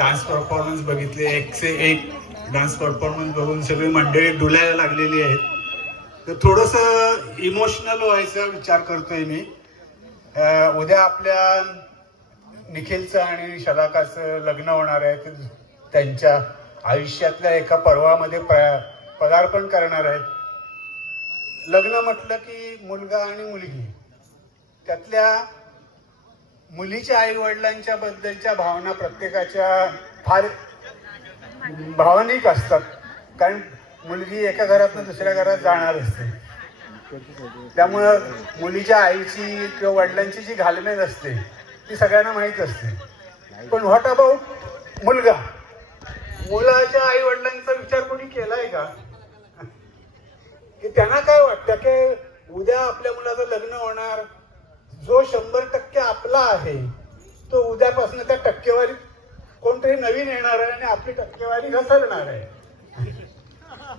Dance performance बघितले, एक से एक डान्स परफॉर्मन्स बघून सगळी मंडळी डुलायला लागलेली आहेत. तर थोडंसं इमोशनल व्हायचा विचार करतोय मी. उद्या आपल्या निखिलचं आणि शलाकाचं लग्न होणार आहे. त्यांच्या आयुष्यातल्या एका पर्वामध्ये पदार्पण करणार आहेत. लग्न म्हटलं की मुलगा आणि मुलगी, त्यातल्या मुलीच्या आई वडिलांच्या बद्दलच्या भावना प्रत्येकाच्या फार भावनिक असतात. कारण मुलगी एका घरातून दुसऱ्या घरात जाणार असते, त्यामुळं मुलीच्या आईची किंवा वडिलांची जी घालमेल असते ती सगळ्यांना माहीत असते. पण व्हॉट अबाउट मुलगा? मुलाच्या आई वडिलांचा विचार कोणी केलाय का? की त्यांना काय वाटतं की उद्या आपल्या मुलाचं लग्न होणार, जो 100% आपला आहे तो उद्यापासून त्या टक्केवारी कोणतरी नवीन येणार आहे आणि आपली टक्केवारी घसरणार आहे.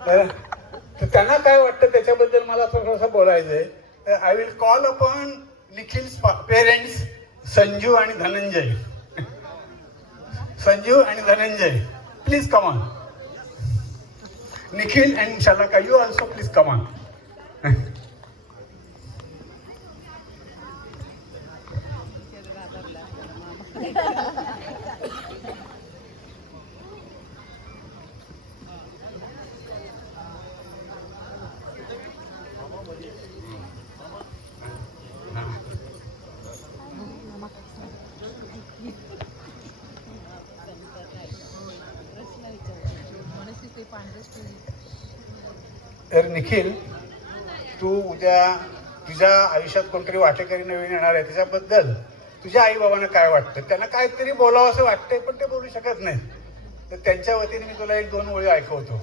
तर त्यांना काय वाटतं त्याच्याबद्दल मला थोडंसं बोलायचंय. I will call upon Nikhil's parents Sanju आणि धनंजय. संजू आणि Dhananjay, please come on. Nikhil and Shalaka, you also please come on. तर निखिल, तू उद्या तुझ्या आयुष्यात कोणतरी वाटेकरी नवीन येणार आहे, त्याच्याबद्दल तुझ्या आई बाबांना काय वाटतं? त्यांना काहीतरी बोलावं असं वाटतंय पण ते बोलू शकत नाही. तर त्यांच्या वतीने मी तुला 1-2 ओळी ऐकवतो.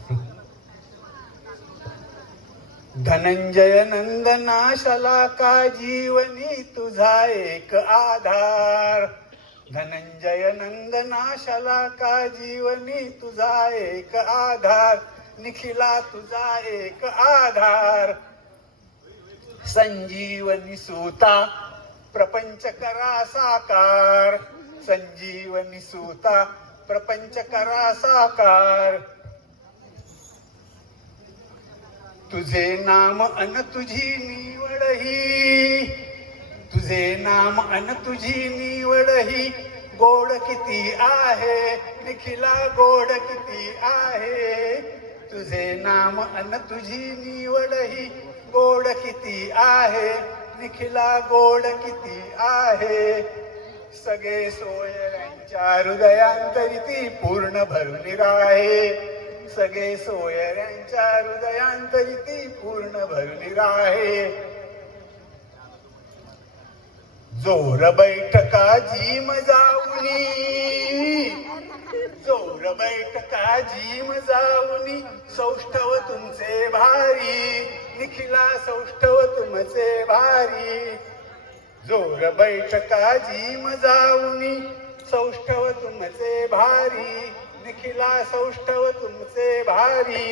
धनंजय नंदना शलाका जीवनी तुझा एक आधार. धनंजय नंदना शलाका जीवनी तुझा एक आधार. निखिला तुझा एक आधार. संजीवनी सूता प्रपंच करा साकार. संजीवनी सूता प्रपंच करा साकार. तुझे नाम अन तुझी निवड ही, तुझे नाम अन तुझी निवड ही, गोड किती आहे निखिला, गोड किती आहे. तुझे नाम अन तुझी निवड ही, गोड किती आहे निखिला, गोड किती आहे. सगळे सोयऱ्यांच्या हृदयांतरी पूर्ण भरून राहे. सगळे सोयऱ्यांच्या हृदयांतरी पूर्ण भरून राहे. जोर बैठका जीम जाऊनी, जोर बैठका जीम जाऊनी, सौष्ठव तुमचे भारी निखिला, सौष्ठव तुमचे भारी. जोर बैठका जीम जाऊनी, सौष्ठव तुमचे भारी निखिला, सौष्ठव तुमचे भारी.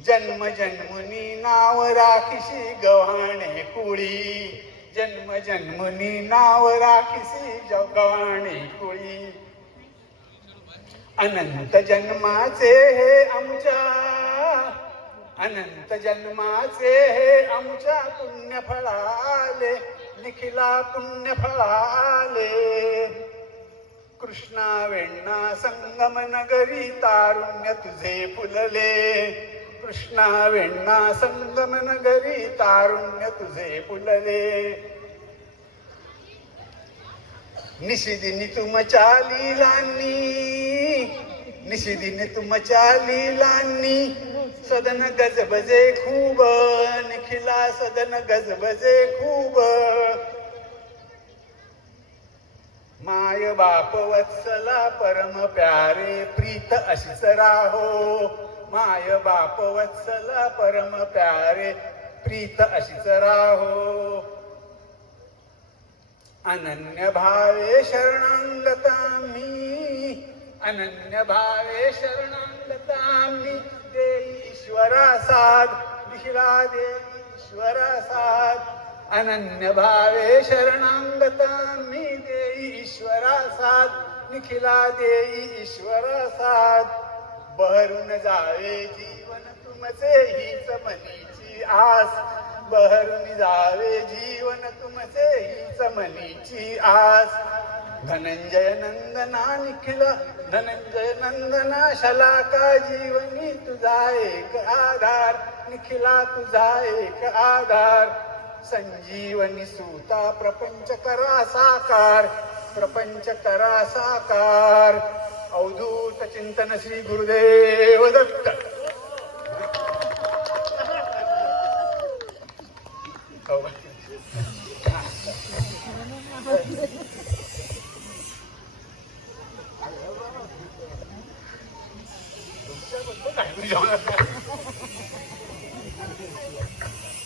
जन्म जन्मुनी नाव राखीशी गव्हाणे कुळी. जन्म जन्मुनी नाव राखीशी गव्हाणे कुळी. अनंत जन्माचे हे आमच्या, अनंत जन्माचे हे आमच्या पुण्यफळाले निखिला, पुण्यफळाले. कृष्णा वेण्णा संगम नगरी तारुण्य तुझे फुलले. कृष्णा वेण्णा संगम नगरी तारुण्य तुझे फुलले. निशिदिनी तुमच्या लीलांनी, निशिदिनी तुमच्या लीलांनी, सदन गजबजे खूप निखिला, सदन गजबजे खूप. माय बाप वत्सला परम प्यारे, प्रीत अशीच राहो. माय बाप वत्सला परम प्यारे, प्रीत अशीच राहो. अनन्य भावे शरणांगतामी, अनन्य भावे शरणांगतामी. देई ईश्वरा साध निखिला, देई ईश्वरा साध. अनन्य भावे शरणांगतामी, देई ईश्वरा साध निखिला देई ईश्वर साथ बहरून जावे जीवन तुमचे हीच मनीची आस बहरून जावे जीवन तुमचे हीच मनीची आस धनंजय नंदना निखिल धनंजय नंदना शलाका जीवनी तुझा एक आधार निखिला तुझा एक आधार संजीवनी सूता प्रपंच करा साकार प्रपंच करा साकार अवधूत चिंतन श्री गुरुदेव दत्त.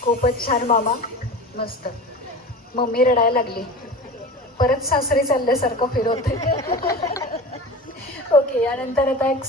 खूपच छान मामा, मस्त. मम्मी रडायला लागली, परत सासरी चालल्यासारखं फिरवते. ओके, यानंतर आता एक